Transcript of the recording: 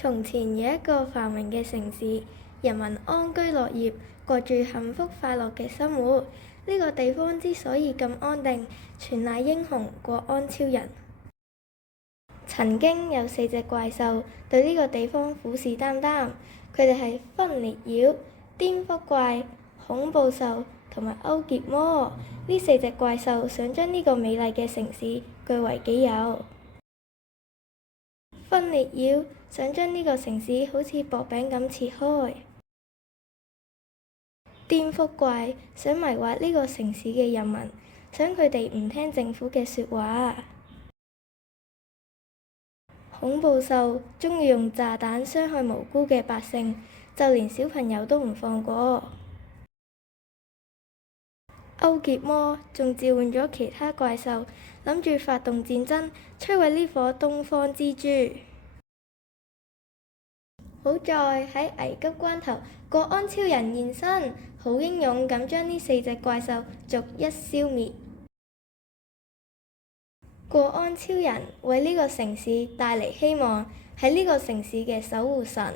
從前有一個繁榮嘅城市，人民安居樂業，過住幸福快樂嘅生活。呢個地方之所以咁安定，全賴英雄國安超人。曾經有4隻怪獸對呢個地方虎視眈眈，佢哋係分裂妖、顛覆怪、恐怖獸同埋勾結魔。呢4隻怪獸想將呢個美麗嘅城市據為己有。分裂妖想將呢個城市好似薄餅咁切開，顛覆怪想迷惑呢個城市嘅人民，想佢哋唔聽政府嘅說話。恐怖獸鍾意用炸彈傷害無辜嘅百姓，就連小朋友都唔放過。勾結魔仲召喚咗其他怪獸，諗住發動戰爭，摧毀呢顆東方之珠。好在喺危急關頭，國安超人現身，好英勇咁將呢4隻怪獸逐一消滅。國安超人為呢個城市帶嚟希望，係呢個城市嘅守護神。